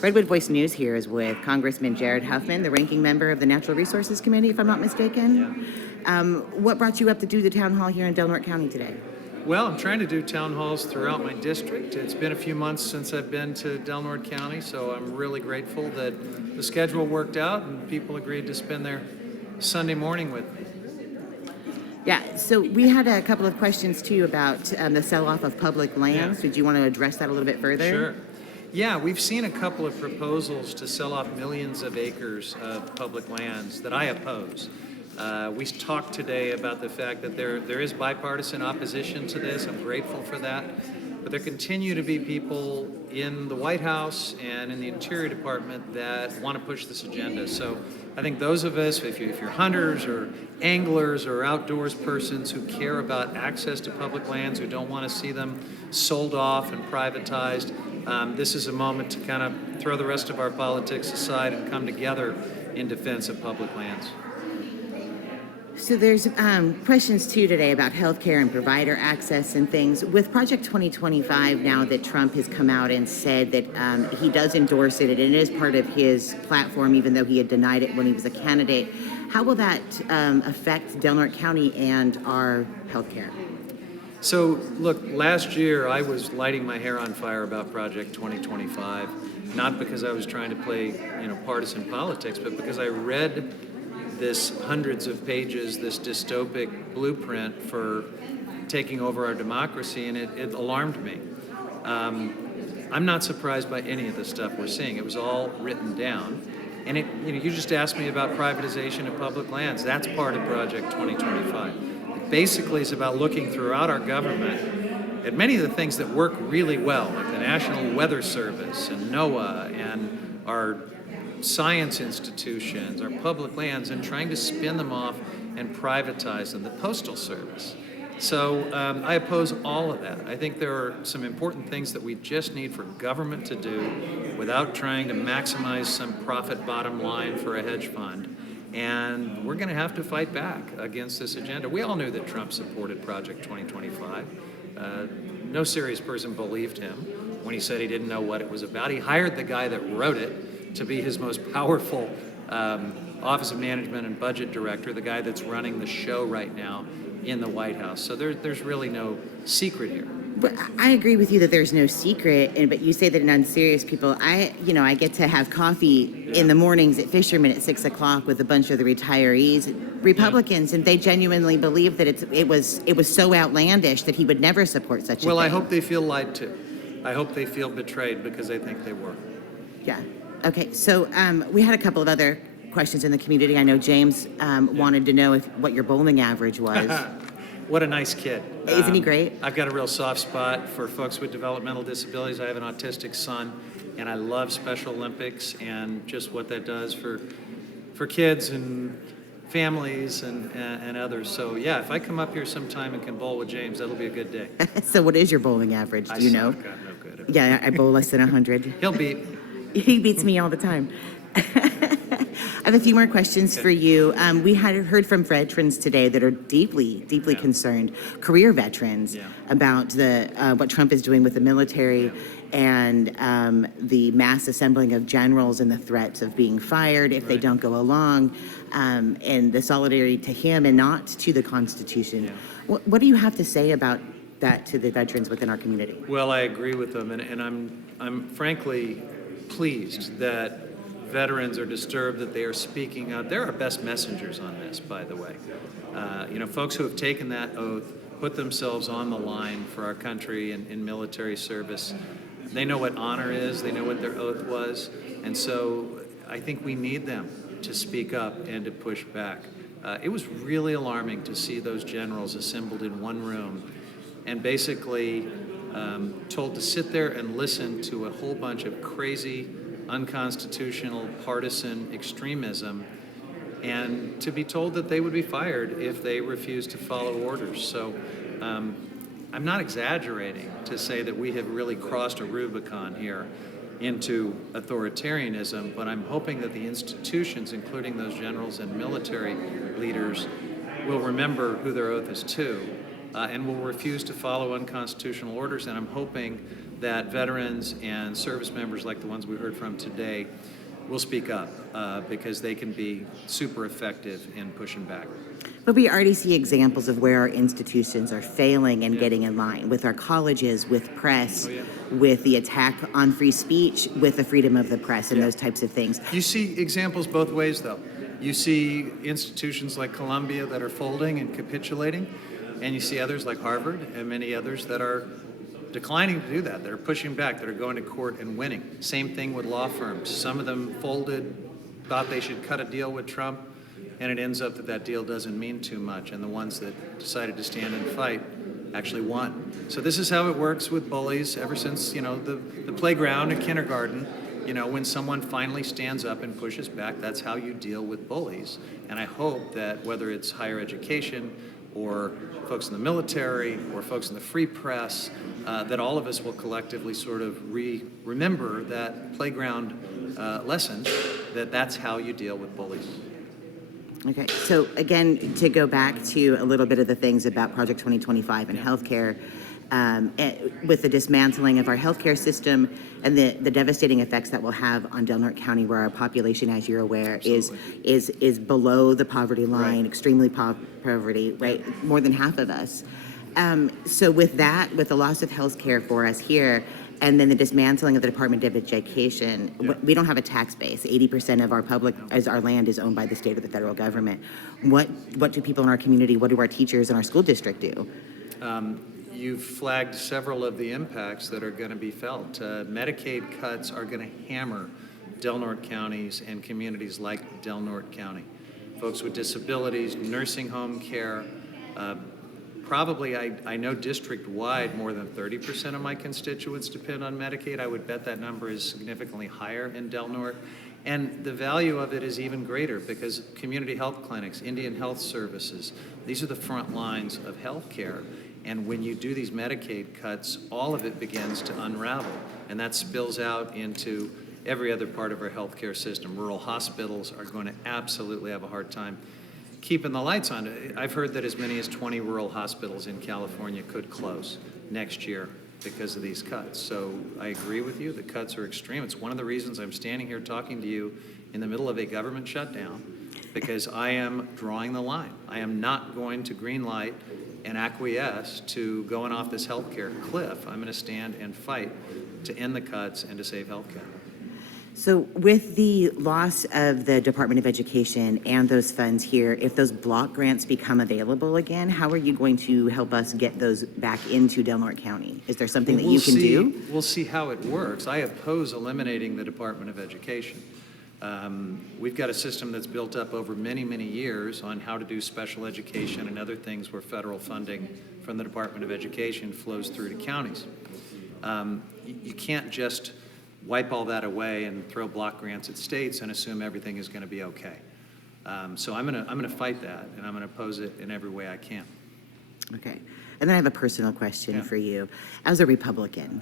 Redwood Voice News here is with Congressman Jared Huffman, the ranking member of the Natural Resources Committee, if I'm not mistaken. What brought you up to do the town hall here in Del Norte County today? Well, I'm trying to do town halls throughout my district. It's been a few months since I've been to Del Norte County, so I'm really grateful that the schedule worked out and people agreed to spend their Sunday morning with me. Yeah, so we had a couple of questions too about the sell-off of public lands. Did you want to address that a little bit further? Sure. Yeah, we've seen a couple of proposals to sell off millions of acres of public lands that I oppose. We talked today about the fact that there is bipartisan opposition to this. I'm grateful for that. But there continue to be people in the White House and in the Interior Department that want to push this agenda. So I think those of us, if you're hunters or anglers or outdoors persons who care about access to public lands, who don't want to see them sold off and privatized, this is a moment to kind of throw the rest of our politics aside and come together in defense of public lands. So there's questions too today about healthcare and provider access and things. With Project 2025 now that Trump has come out and said that he does endorse it and it is part of his platform even though he had denied it when he was a candidate, how will that affect Del Norte County and our healthcare? So look, last year I was lighting my hair on fire about Project 2025, not because I was trying to play partisan politics, but because I read this hundreds of pages, this dystopic blueprint for taking over our democracy, and it alarmed me. I'm not surprised by any of the stuff we're seeing. It was all written down. And you just asked me about privatization of public lands. That's part of Project 2025. It basically is about looking throughout our government at many of the things that work really well, like the National Weather Service and NOAA and our science institutions, our public lands, and trying to spin them off and privatize them, the Postal Service. So I oppose all of that. I think there are some important things that we just need for government to do without trying to maximize some profit bottom line for a hedge fund. And we're going to have to fight back against this agenda. We all knew that Trump supported Project 2025. No serious person believed him when he said he didn't know what it was about. He hired the guy that wrote it to be his most powerful Office of Management and Budget Director, the guy that's running the show right now in the White House. So there's really no secret here. But I agree with you that there's no secret, but you say that in unserious people. I get to have coffee in the mornings at Fisherman at 6 o'clock with a bunch of the retirees, Republicans, and they genuinely believe that it was so outlandish that he would never support such a thing. Well, I hope they feel lied to. I hope they feel betrayed because I think they were. Yeah. Okay. So we had a couple of other questions in the community. I know James wanted to know what your bowling average was. What a nice kid. Isn't he great? I've got a real soft spot for folks with developmental disabilities. I have an autistic son, and I love Special Olympics and just what that does for kids and families and others. So yeah, if I come up here sometime and can bowl with James, that'll be a good day. So what is your bowling average? Do you know? I've got no good at it. Yeah, I bowl less than 100. He'll beat me. He beats me all the time. I have a few more questions for you. We had heard from veterans today that are deeply concerned, career veterans, about what Trump is doing with the military and the mass assembling of generals and the threats of being fired if they don't go along, and the solidarity to him and not to the Constitution. What do you have to say about that to the veterans within our community? Well, I agree with them, and I'm frankly pleased that veterans are disturbed that they are speaking out. They're our best messengers on this, by the way. Folks who have taken that oath, put themselves on the line for our country in military service. They know what honor is, they know what their oath was, and so I think we need them to speak up and to push back. It was really alarming to see those generals assembled in one room and basically told to sit there and listen to a whole bunch of crazy, unconstitutional, partisan extremism, and to be told that they would be fired if they refused to follow orders. So I'm not exaggerating to say that we have really crossed a Rubicon here into authoritarianism, but I'm hoping that the institutions, including those generals and military leaders, will remember who their oath is to and will refuse to follow unconstitutional orders. And I'm hoping that veterans and service members like the ones we heard from today will speak up because they can be super effective in pushing back. But we already see examples of where our institutions are failing and getting in line with our colleges, with press, with the attack on free speech, with the freedom of the press and those types of things. You see examples both ways, though. You see institutions like Columbia that are folding and capitulating, and you see others like Harvard and many others that are declining to do that, that are pushing back, that are going to court and winning. Same thing with law firms. Some of them folded, thought they should cut a deal with Trump, and it ends up that that deal doesn't mean too much, and the ones that decided to stand and fight actually won. So this is how it works with bullies ever since, the playground in kindergarten. When someone finally stands up and pushes back, that's how you deal with bullies. And I hope that whether it's higher education or folks in the military or folks in the free press, that all of us will collectively sort of remember that playground lesson, that's how you deal with bullies. Okay, so again, to go back to a little bit of the things about Project 2025 and healthcare, with the dismantling of our healthcare system and the devastating effects that will have on Del Norte County, where our population, as you're aware, is below the poverty line, extremely poverty, right? More than half of us. So with that, with the loss of healthcare for us here, and then the dismantling of the Department of Education, we don't have a tax base. 80% of our land is owned by the state or the federal government. What do people in our community, what do our teachers in our school district do? You've flagged several of the impacts that are going to be felt. Medicaid cuts are going to hammer Del Norte counties and communities like Del Norte County. Folks with disabilities, nursing home care, probably, I know district-wide, more than 30% of my constituents depend on Medicaid. I would bet that number is significantly higher in Del Norte. And the value of it is even greater because community health clinics, Indian health services, these are the front lines of health care. And when you do these Medicaid cuts, all of it begins to unravel. And that spills out into every other part of our healthcare system. Rural hospitals are going to absolutely have a hard time keeping the lights on. I've heard that as many as 20 rural hospitals in California could close next year because of these cuts. So I agree with you, the cuts are extreme. It's one of the reasons I'm standing here talking to you in the middle of a government shutdown, because I am drawing the line. I am not going to green light and acquiesce to going off this healthcare cliff. I'm going to stand and fight to end the cuts and to save healthcare. So with the loss of the Department of Education and those funds here, if those block grants become available again, how are you going to help us get those back into Del Norte County? Is there something that you can do? We'll see how it works. I oppose eliminating the Department of Education. We've got a system that's built up over many, many years on how to do special education and other things where federal funding from the Department of Education flows through to counties. You can't just wipe all that away and throw block grants at states and assume everything is going to be okay. So I'm going to fight that, and I'm going to oppose it in every way I can. Okay. And then I have a personal question for you. As a Republican,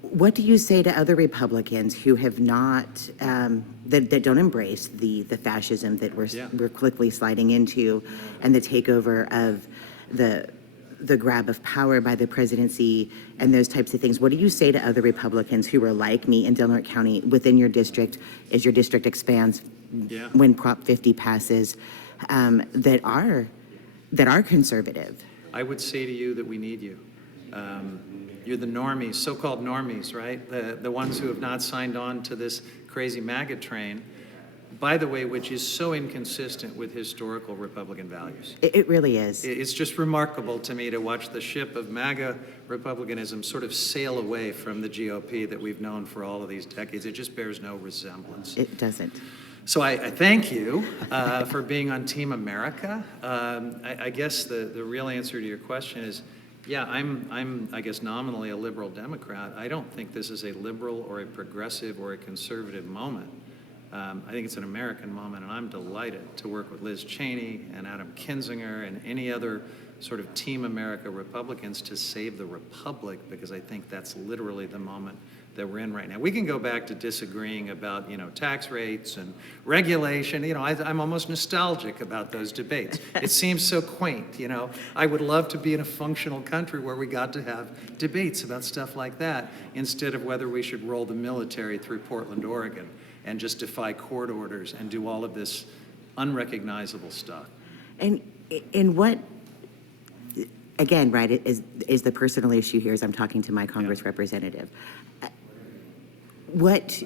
what do you say to other Republicans who have not, that don't embrace the fascism that we're quickly sliding into, and the takeover of the grab of power by the presidency and those types of things? What do you say to other Republicans who are like me in Del Norte County within your district, as your district expands, when Prop 50 passes, that are conservative? I would say to you that we need you. You're the normies, so-called normies, right? The ones who have not signed on to this crazy MAGA train, by the way, which is so inconsistent with historical Republican values. It really is. It's just remarkable to me to watch the ship of MAGA Republicanism sort of sail away from the GOP that we've known for all of these decades. It just bears no resemblance. It doesn't. So I thank you for being on Team America. I guess the real answer to your question is, yeah, I'm I guess nominally a liberal Democrat. I don't think this is a liberal or a progressive or a conservative moment. I think it's an American moment, and I'm delighted to work with Liz Cheney and Adam Kinzinger and any other sort of Team America Republicans to save the republic, because I think that's literally the moment that we're in right now. We can go back to disagreeing about, tax rates and regulation. I'm almost nostalgic about those debates. It seems so quaint, I would love to be in a functional country where we got to have debates about stuff like that, instead of whether we should roll the military through Portland, Oregon, and just defy court orders and do all of this unrecognizable stuff. And what, again, right, is the personal issue here as I'm talking to my Congress representative. What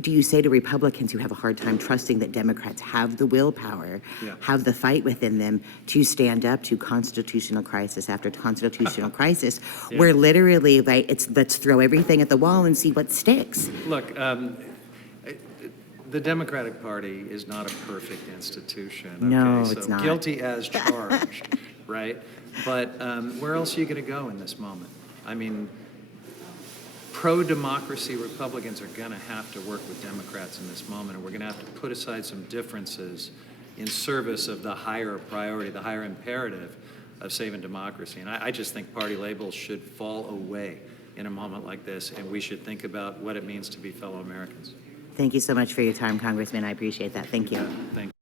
do you say to Republicans who have a hard time trusting that Democrats have the willpower, have the fight within them to stand up to constitutional crisis after constitutional crisis, where literally, like, it's let's throw everything at the wall and see what sticks? Look, the Democratic Party is not a perfect institution. Okay? No, so it's not. Guilty as charged, right? But where else are you going to go in this moment? I mean, pro-democracy Republicans are going to have to work with Democrats in this moment, and we're going to have to put aside some differences in service of the higher priority, the higher imperative of saving democracy. And I just think party labels should fall away in a moment like this, and we should think about what it means to be fellow Americans. Thank you so much for your time, Congressman. I appreciate that. Thank you. Thank you.